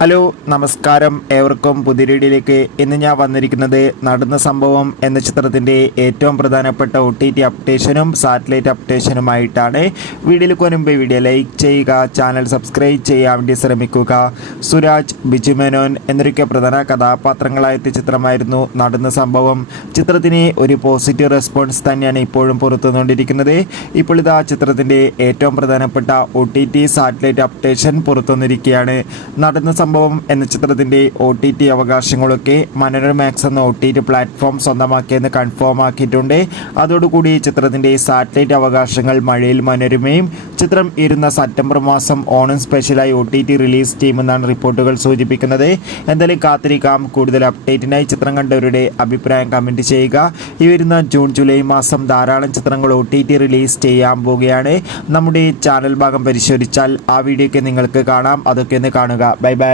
Hello നമസ്കാരം, ഏവർക്കും പുതിയ വീഡിയോയിലേക്ക്. ഇന്ന് ഞാൻ വന്നിരിക്കുന്നത് നടന്ന സംഭവം എന്ന ചിത്രത്തിൻ്റെ ഏറ്റവും പ്രധാനപ്പെട്ട OTT അപ്ഡേഷനും സാറ്റലൈറ്റ് അപ്ഡേഷനുമായിട്ടാണ്. വീഡിയോയിലേക്ക് മുൻപ് വീഡിയോ ലൈക്ക് ചെയ്യുക, ചാനൽ സബ്സ്ക്രൈബ് ചെയ്യാൻ വേണ്ടി ശ്രമിക്കുക. സുരാജ്, ബിജു മേനോൻ എന്നൊക്കെ പ്രധാന കഥാപാത്രങ്ങളായ ചിത്രമായിരുന്നു നടന്ന സംഭവം. ചിത്രത്തിന് ഒരു പോസിറ്റീവ് റെസ്പോൺസ് തന്നെയാണ് ഇപ്പോഴും പുറത്തുവന്നുകൊണ്ടിരിക്കുന്നത്. ഇപ്പോൾ ഇതാ ചിത്രത്തിൻ്റെ ഏറ്റവും പ്രധാനപ്പെട്ട OTT സാറ്റലൈറ്റ് അപ്ഡേഷൻ പുറത്തുവന്നിരിക്കുകയാണ്. നടന്ന സംഭവം എന്ന ചിത്രത്തിൻ്റെ OTT അവകാശങ്ങളൊക്കെ മനോരമാക്സ് എന്ന OTT പ്ലാറ്റ്ഫോം സ്വന്തമാക്കിയെന്ന് കൺഫേം ആക്കിയിട്ടുണ്ട്. അതോടുകൂടി ചിത്രത്തിൻ്റെ സാറ്റലൈറ്റ് അവകാശങ്ങൾ മഴയിൽ മനോരമയും ചിത്രം ഇരുന്ന സെപ്റ്റംബർ മാസം ഓണം സ്പെഷ്യലായി OTT റിലീസ് ചെയ്യുമെന്നാണ് റിപ്പോർട്ടുകൾ സൂചിപ്പിക്കുന്നത്. എന്തായാലും കാത്തിരിക്കാം. കൂടുതൽ അപ്ഡേറ്റിനായി ചിത്രം കണ്ടവരുടെ അഭിപ്രായം കമൻറ്റ് ചെയ്യുക. ഈ വരുന്ന ജൂൺ ജൂലൈ മാസം ധാരാളം ചിത്രങ്ങൾ OTT റിലീസ് ചെയ്യാൻ പോവുകയാണ്. നമ്മുടെ ചാനൽ ഭാഗം പരിശോധിച്ചാൽ ആ വീഡിയോ ഒക്കെ നിങ്ങൾക്ക് കാണാം. അതൊക്കെ ഒന്ന് കാണുക. Bye bye.